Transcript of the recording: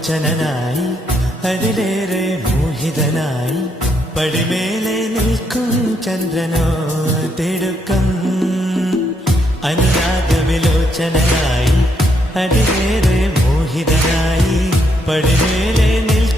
ലോചനനായി അതിലേറെ മോഹിതനായി പടിമേലെ നിൽക്കും ചന്ദ്രനോ തിടുക്കം അനുരാഗവിലോചനനായി അതിലേറെ മോഹിതനായി പടിമേലെ